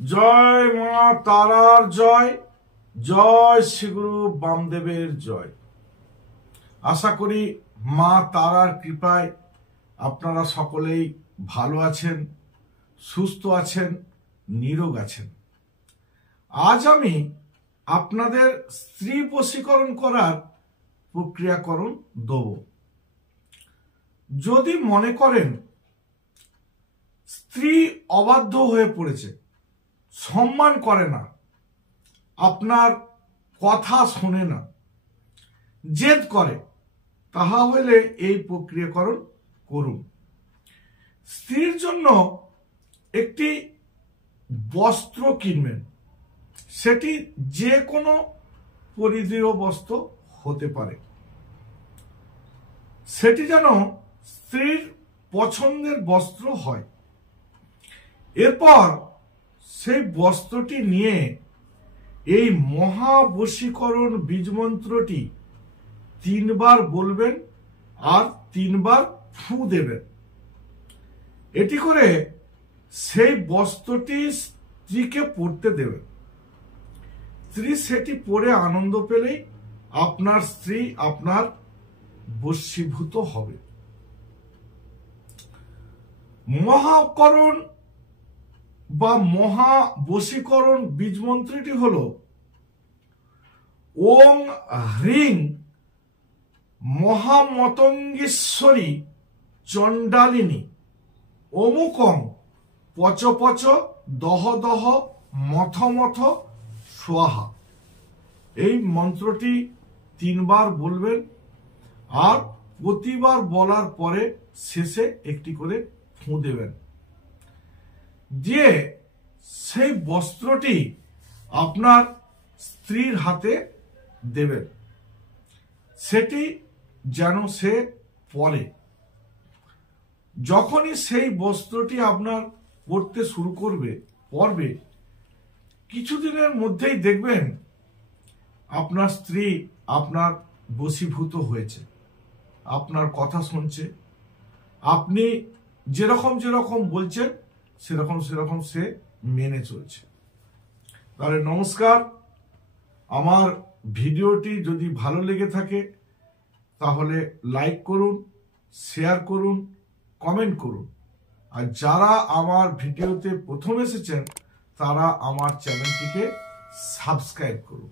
জয় মা তারার জয়, জয় শ্রীগুরু বামদেবের জয়। আশা করি মা তারার কৃপায় আপনারা সকলেই ভালো আছেন, সুস্থ আছেন, নিরোগ আছেন। আজ আমি আপনাদের স্ত্রী বশীকরণ করার প্রক্রিয়াকরণ দেব। যদি মনে করেন স্ত্রী অবাধ্য হয়ে পড়েছে, সম্মান করে না, আপনার কথা শোনে না, জেদ করে, তাহা হলে এই প্রক্রিয়াকরণ করুন। স্ত্রীর জন্য একটি বস্ত্র কিনবেন, সেটি যে কোনো পরিধেয় বস্ত্র হতে পারে। সেটি যেন স্ত্রীর পছন্দের বস্ত্র হয়। এরপর সেই বস্ত্রটি নিয়ে এই মহাবশীকরণ বীজমন্ত্রটি 3 বার বলবেন আর 3 বার ফু দেবেন। এটি করে সেই বস্ত্রটি স্ত্রীকে পরতে দেবেন। স্ত্রী সেটি পরে আনন্দ পেলেই আপনার স্ত্রী আপনার বশীভূত হবে। মহাকরণ বা মহাবশীকরণ বীজমন্ত্রটি হল ওং হ্রিং মহামতঙ্গেশ্বরী চণ্ডালিনী অমুকং পচ পচ দহ দহ মথ মথ স্বাহা। এই মন্ত্রটি 3 বার বলবেন আর প্রতিবার বলার পরে শেষে একটি করে ফু দেবেন। দিয়ে সেই বস্ত্রটি আপনার স্ত্রীর হাতে দেবেন, সেটি যেন সে পরে। যখনই সেই বস্ত্রটি আপনার পরতে শুরু পরবে, কিছুদিনের মধ্যেই দেখবেন আপনার স্ত্রী আপনার বশীভূত হয়েছে, আপনার কথা শুনছে, আপনি যেরকম বলছেন সেরকম সে মেনে চলছে। তাহলে নমস্কার। আমার ভিডিওটি যদি ভালো লেগে থাকে তাহলে লাইক করুন, শেয়ার করুন, কমেন্ট করুন। আর যারা আমার ভিডিওতে প্রথম এসেছেন তারা আমার চ্যানেলটিকে সাবস্ক্রাইব করুন।